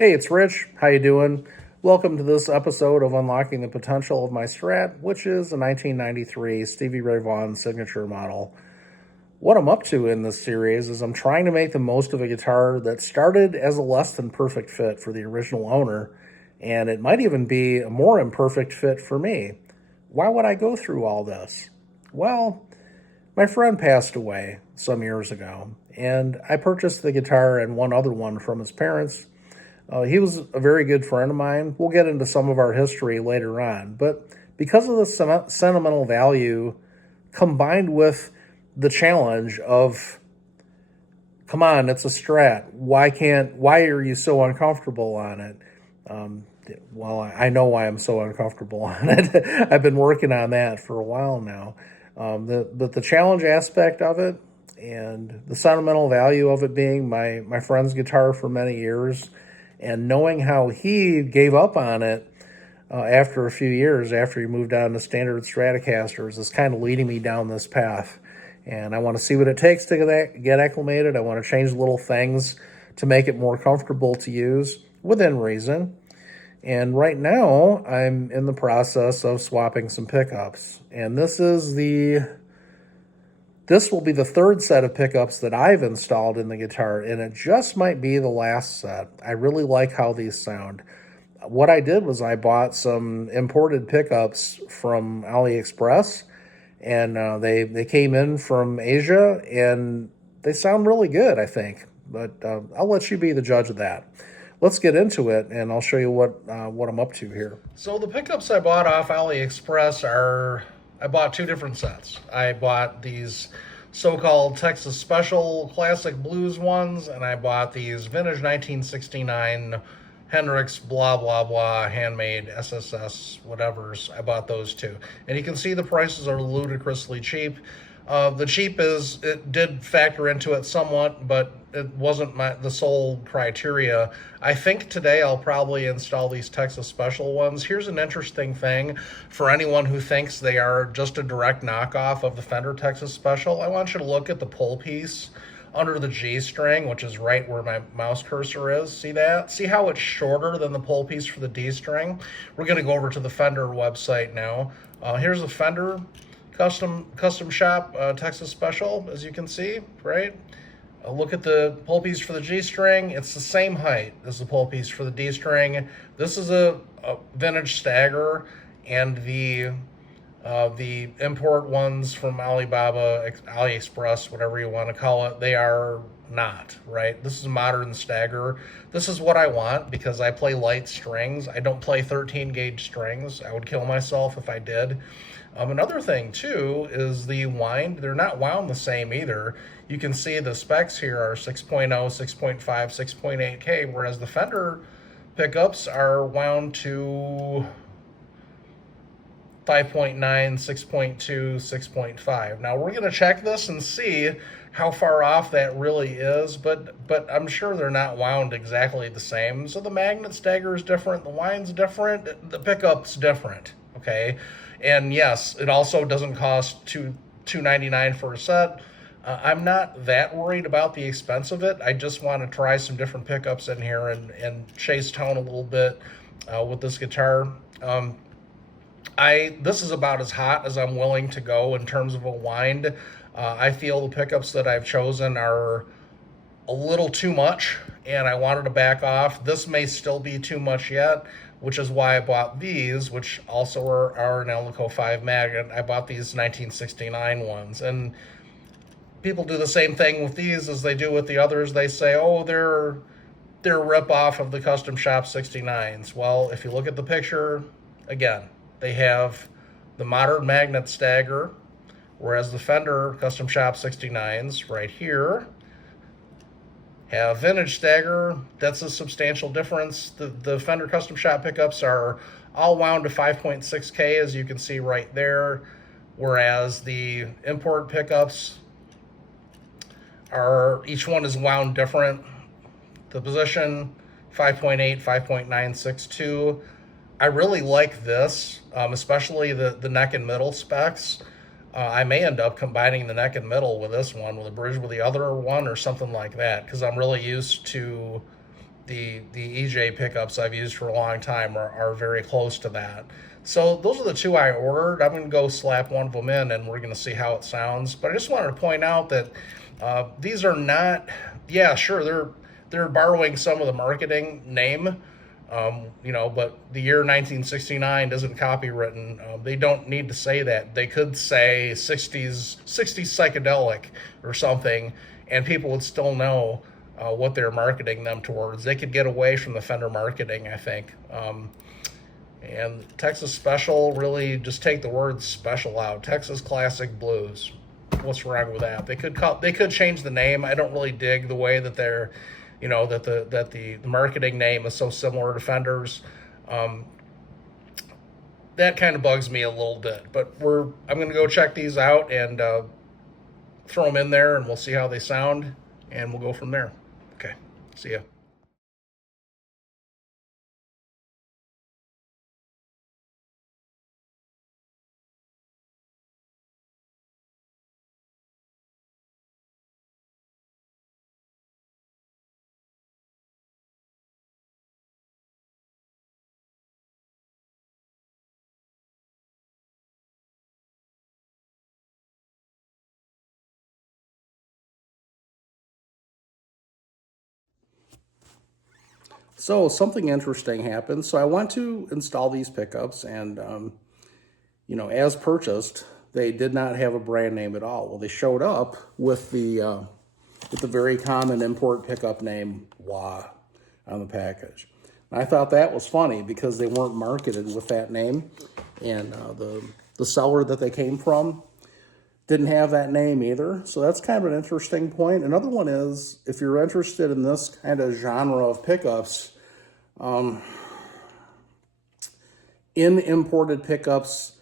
Hey, it's Rich. How you doing? Welcome to this episode of Unlocking the Potential of My Strat, which is a 1993 Stevie Ray Vaughan signature model. What I'm up to in this series is I'm trying to make the most of a guitar that started as a less than perfect fit for the original owner, and it might even be a more imperfect fit for me. Why would I go through all this? Well, my friend passed away some years ago, and I purchased the guitar and one other one from his parents. He was a very good friend of mine. We'll get into some of our history later on, but because of the sentimental value combined with the challenge of, come on, it's a Strat. Why are you so uncomfortable on it? Um, well, I know why I'm so uncomfortable on it. I've been working on that for a while now. But the challenge aspect of it and the sentimental value of it being my friend's guitar for many years, and knowing how he gave up on it after a few years, after he moved on to standard Stratocasters, is kind of leading me down this path. And I want to see what it takes to get acclimated. I want to change little things to make it more comfortable to use within reason. And right now, I'm in the process of swapping some pickups. And this will be the third set of pickups that I've installed in the guitar, and it just might be the last set. I really like how these sound. What I did was I bought some imported pickups from AliExpress, and they came in from Asia, and they sound really good, I think. But I'll let you be the judge of that. Let's get into it, and I'll show you what I'm up to here. So the pickups I bought off AliExpress I bought two different sets. I bought these so-called Texas Special Classic Blues ones, and I bought these vintage 1969 Hendrix blah blah blah handmade SSS whatevers. I bought those two, and you can see the prices are ludicrously cheap. The cheap it did factor into it somewhat, but it wasn't the sole criteria. I think today I'll probably install these Texas Special ones. Here's an interesting thing for anyone who thinks they are just a direct knockoff of the Fender Texas Special. I want you to look at the pull piece under the G string, which is right where my mouse cursor is. See that? See how it's shorter than the pull piece for the D string? We're going to go over to the Fender website now. Here's the Fender custom shop Texas Special, as you can see, right? Look at the pull piece for the G string. It's the same height as the pull piece for the D string. This is a vintage stagger, and the import ones from Alibaba, AliExpress, whatever you want to call it, they are not, right? This is a modern stagger. This is what I want because I play light strings. I don't play 13 gauge strings. I would kill myself if I did. Another thing too is the wind. They're not wound the same either. You can see the specs here are 6.0, 6.5, 6.8K, whereas the Fender pickups are wound to 5.9, 6.2, 6.5. Now we're going to check this and see how far off that really is, but I'm sure they're not wound exactly the same. So the magnet stagger is different, the wind's different, the pickup's different, okay? And yes, it also doesn't cost $299 for a set. I'm not that worried about the expense of it. I just want to try some different pickups in here and chase tone a little bit with this guitar. This is about as hot as I'm willing to go in terms of a wind. I feel the pickups that I've chosen are a little too much, and I wanted to back off. This may still be too much yet, which is why I bought these, which also are an Pt.5 magnet. I bought these 1969 ones, and people do the same thing with these as they do with the others. They say, oh, they're a rip-off of the Custom Shop 69s. Well, if you look at the picture, again, they have the modern magnet stagger, whereas the Fender Custom Shop 69s right here have vintage stagger. That's a substantial difference. The Fender Custom Shop pickups are all wound to 5.6K, as you can see right there, whereas the import pickups each one is wound different. The position 5.8, 5.962. I really like this, especially the neck and middle specs. I may end up combining the neck and middle with this one, with a bridge with the other one or something like that, because I'm really used to the EJ pickups I've used for a long time are very close to that. So those are the two I ordered. I'm going to go slap one of them in, and we're going to see how it sounds. But I just wanted to point out that these are not. Yeah, sure, they're borrowing some of the marketing name, but the year 1969 isn't copywritten. They don't need to say that. They could say 60s psychedelic or something, and people would still know what they're marketing them towards. They could get away from the Fender marketing, I think. And Texas Special, really just take the word special out. Texas Classic Blues. What's wrong with that? They could change the name. I don't really dig the way that they're, that the marketing name is so similar to Fender's. That kind of bugs me a little bit. But I'm going to go check these out and throw them in there, and we'll see how they sound, and we'll go from there. Okay, see ya. So something interesting happened. So I went to install these pickups, and as purchased, they did not have a brand name at all. Well, they showed up with the very common import pickup name WAAAH on the package. And I thought that was funny because they weren't marketed with that name, and the seller that they came from didn't have that name either. So that's kind of an interesting point. Another one is, if you're interested in this kind of genre of pickups, in imported pickups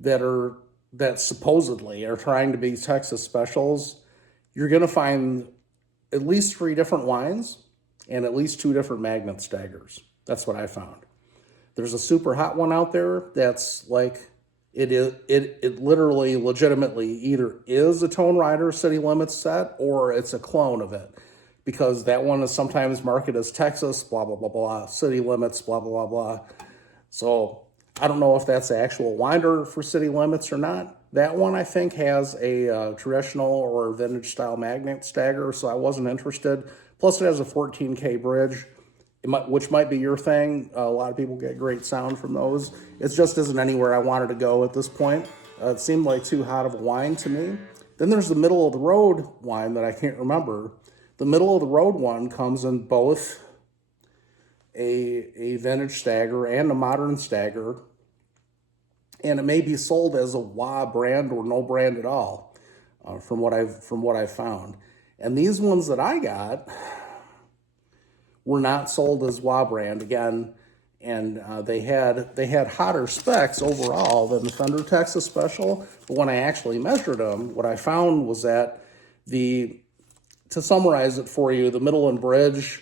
that supposedly are trying to be Texas specials, you're going to find at least 3 different wines and at least 2 different magnet staggers. That's what I found. There's a super hot one out there that's like, it literally legitimately either is a Tone Rider City Limits set or it's a clone of it, because that one is sometimes marketed as Texas, blah, blah, blah, blah, City Limits, blah, blah, blah, blah. So I don't know if that's the actual winder for City Limits or not. That one, I think, has a traditional or vintage style magnet stagger, so I wasn't interested. Plus, it has a 14K bridge, which might be your thing. A lot of people get great sound from those. It just isn't anywhere I wanted to go at this point. It seemed like too hot of a wine to me. Then there's the middle of the road wine that I can't remember. The middle of the road one comes in both a vintage stagger and a modern stagger, and it may be sold as a WAAAH brand or no brand at all, from what I've found. And these ones that I got were not sold as WAAAH brand again, and they had hotter specs overall than the Fender Texas Special. But when I actually measured them, what I found was that to summarize it for you, the middle and bridge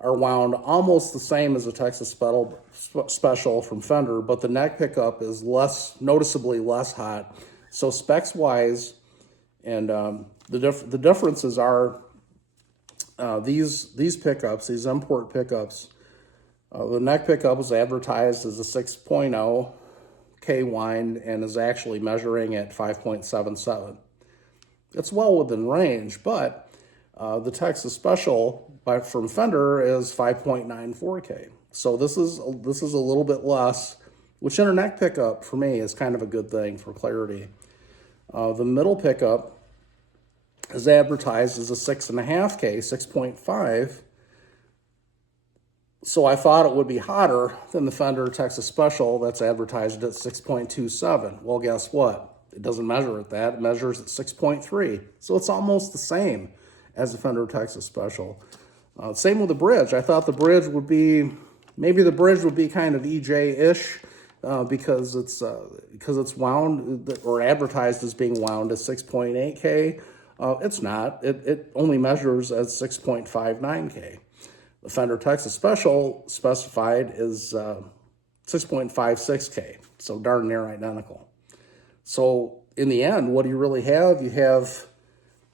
are wound almost the same as a Texas Special from Fender, but the neck pickup is noticeably less hot. So specs wise, and the differences are these pickups, these import pickups. The neck pickup is advertised as a 6.0 K wind and is actually measuring at 5.77. It's well within range, but the Texas Special from Fender is 5.94K. So this is a little bit less, which in a neck pickup for me is kind of a good thing for clarity. The middle pickup is advertised as a 6.5K, 6.5. So I thought it would be hotter than the Fender Texas Special that's advertised at 6.27. Well, guess what? It doesn't measure at that. It measures at 6.3. So it's almost the same as the Fender Texas Special. Same with the bridge. I thought the bridge would be, maybe the bridge would be kind of EJ-ish because it's wound or advertised as being wound at 6.8K. It's not. It only measures at 6.59K. The Fender Texas Special specified is 6.56K, so darn near identical. So in the end, what do you really have? You have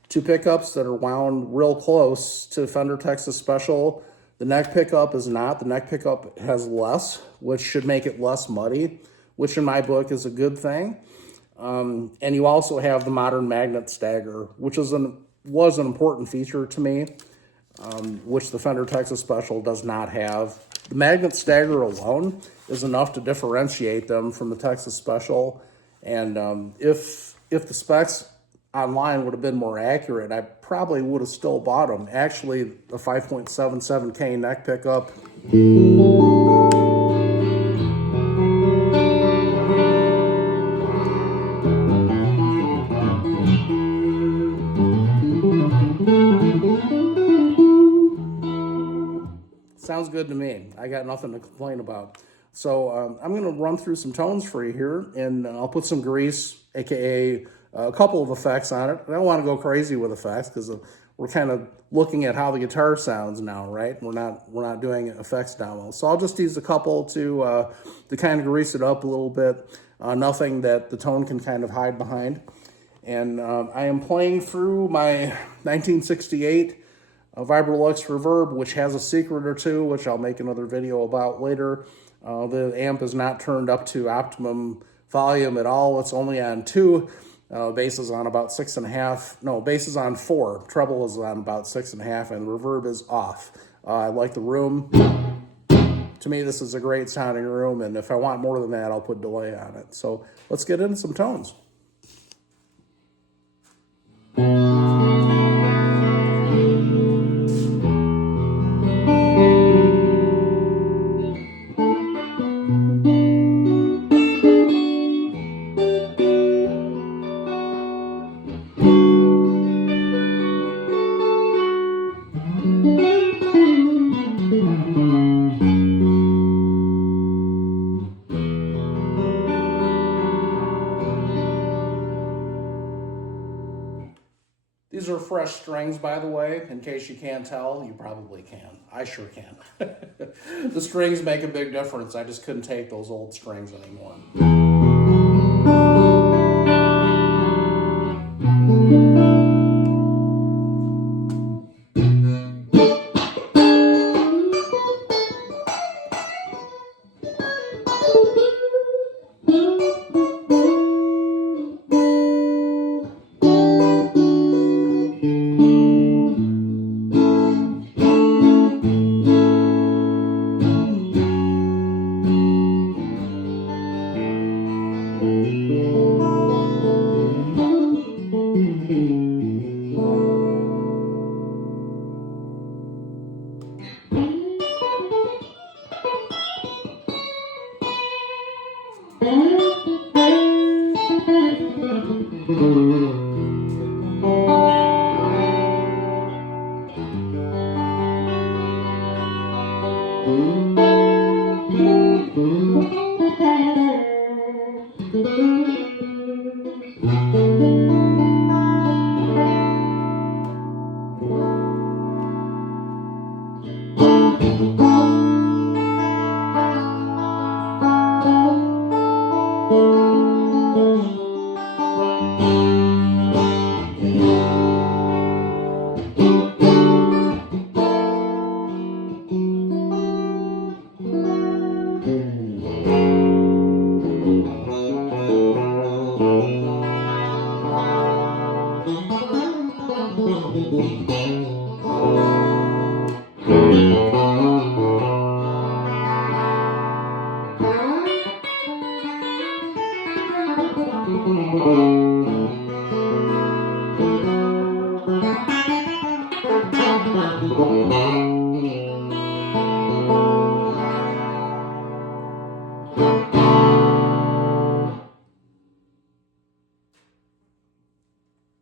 2 pickups that are wound real close to Fender Texas Special, The neck pickup is not. The neck pickup has less, which should make it less muddy, which in my book is a good thing. And you also have the modern magnet stagger, which was an important feature to me, which the Fender Texas Special does not have. The magnet stagger alone is enough to differentiate them from the Texas Special. And if the specs online would have been more accurate, I probably would have still bought them. Actually, the 5.77K neck pickup sounds good to me. I got nothing to complain about. So I'm going to run through some tones for you here, and I'll put some grease, aka a couple of effects on it. I don't want to go crazy with effects because we're kind of looking at how the guitar sounds now, right? We're not doing effects demo. So I'll just use a couple to kind of grease it up a little bit. Nothing that the tone can kind of hide behind. And I am playing through my 1968 Vibrolux Reverb, which has a secret or two, which I'll make another video about later. The amp is not turned up to optimum volume at all. It's only on 2. Bass is on about 6.5. No, bass is on 4. Treble is on about 6.5, and the reverb is off. I like the room. To me, this is a great sounding room, and if I want more than that, I'll put delay on it. So let's get into some tones. These are fresh strings, by the way. In case you can't tell, you probably can. I sure can. The strings make a big difference. I just couldn't take those old strings anymore.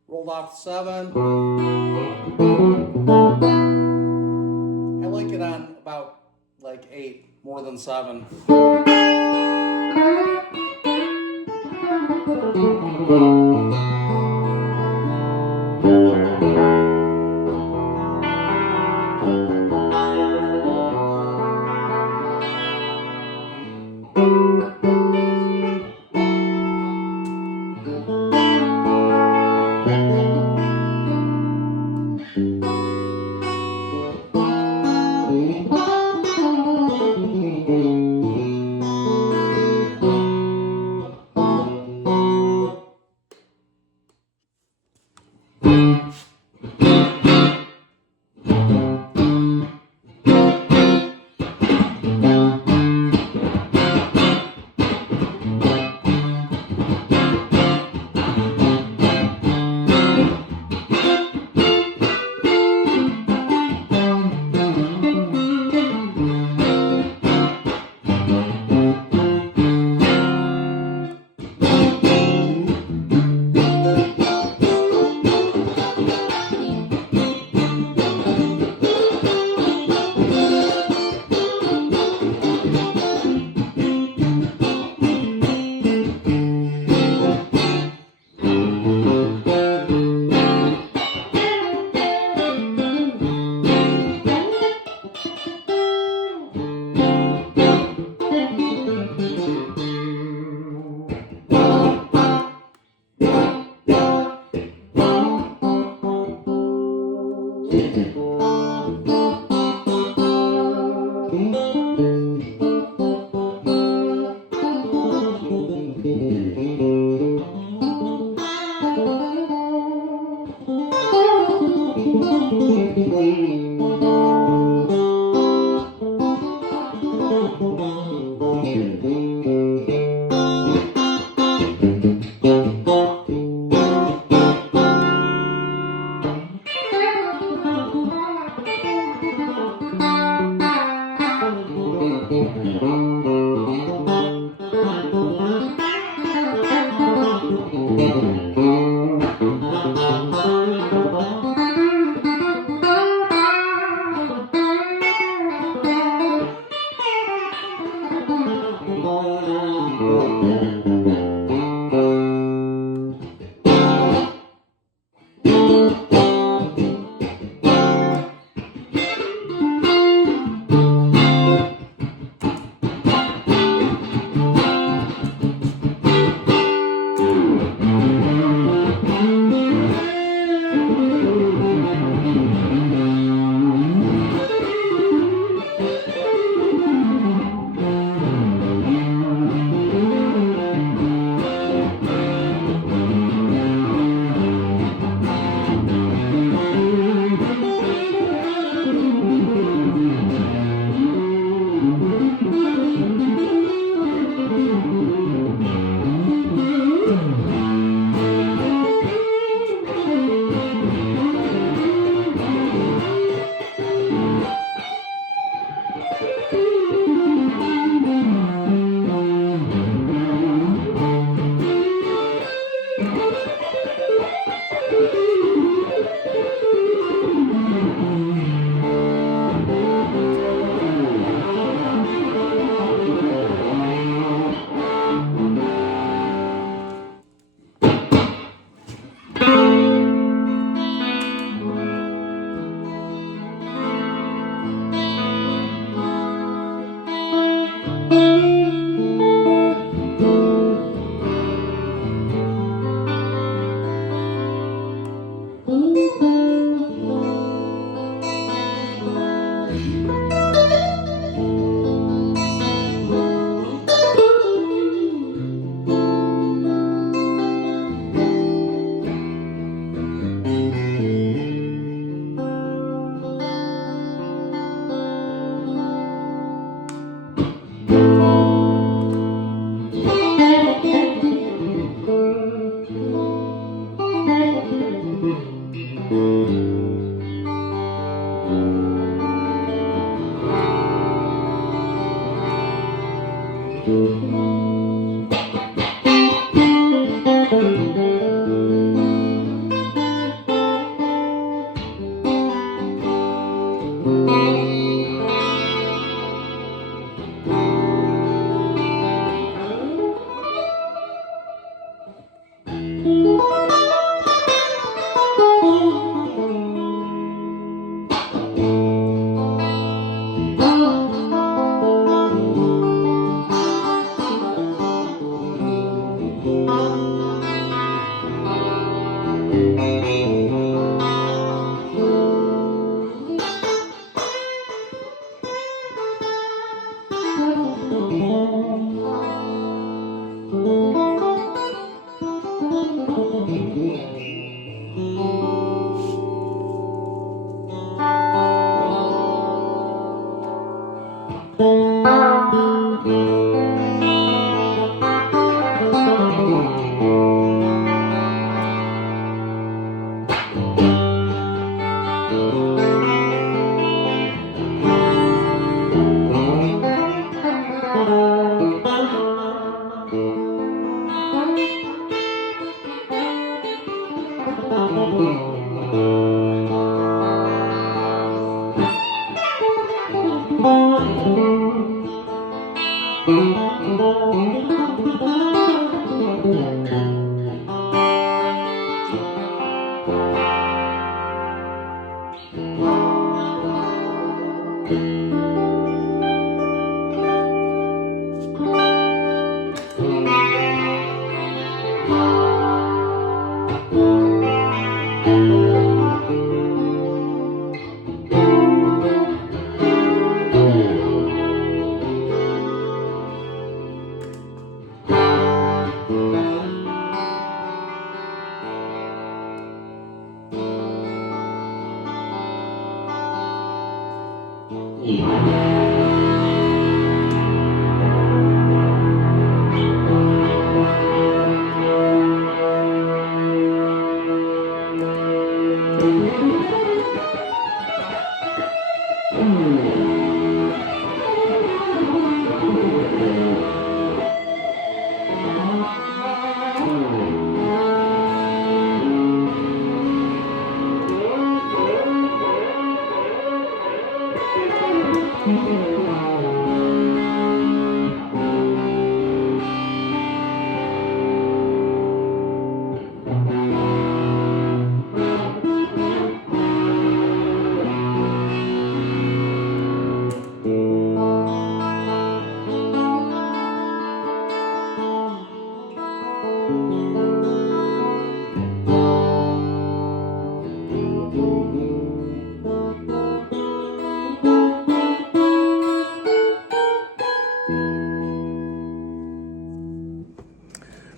Rolled off the 7. I like it on about like 8, more than 7.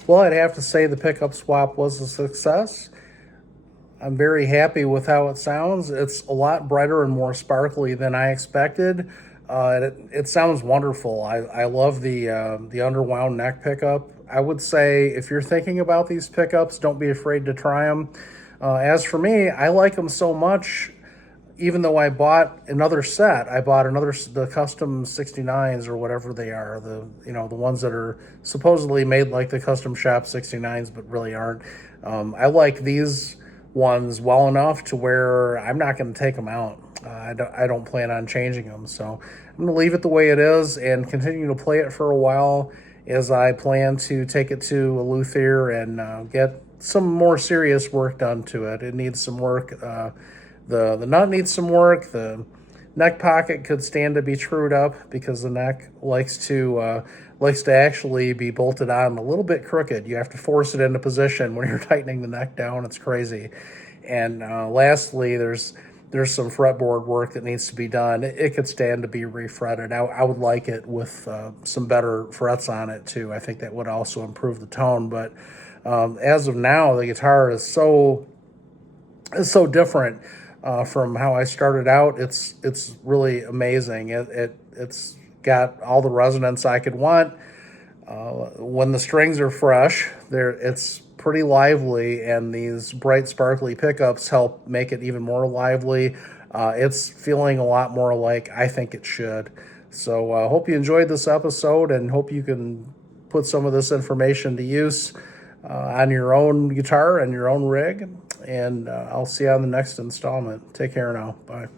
Well, I'd have to say the pickup swap was a success. I'm very happy with how it sounds. It's a lot brighter and more sparkly than I expected. It sounds wonderful. I love the underwound neck pickup. I would say if you're thinking about these pickups, don't be afraid to try them. As for me, I like them so much. even though I bought another set, I bought the custom 69s or whatever they are, the ones that are supposedly made like the custom shop 69s, but really aren't. I like these ones well enough to where I'm not going to take them out. I don't plan on changing them, so I'm going to leave it the way it is and continue to play it for a while, as I plan to take it to a luthier and get some more serious work done to it. It needs some work. The nut needs some work. The neck pocket could stand to be trued up because the neck likes to actually be bolted on a little bit crooked. You have to force it into position when you're tightening the neck down. It's crazy. And lastly, there's some fretboard work that needs to be done. It could stand to be refretted. I would like it with some better frets on it too. I think that would also improve the tone. But as of now, the guitar is so different from how I started out. It's really amazing. It's got all the resonance I could want. When the strings are fresh, it's pretty lively, and these bright sparkly pickups help make it even more lively. It's feeling a lot more like I think it should. So I hope you enjoyed this episode, and hope you can put some of this information to use on your own guitar and your own rig. And I'll see you on the next installment. Take care now. Bye.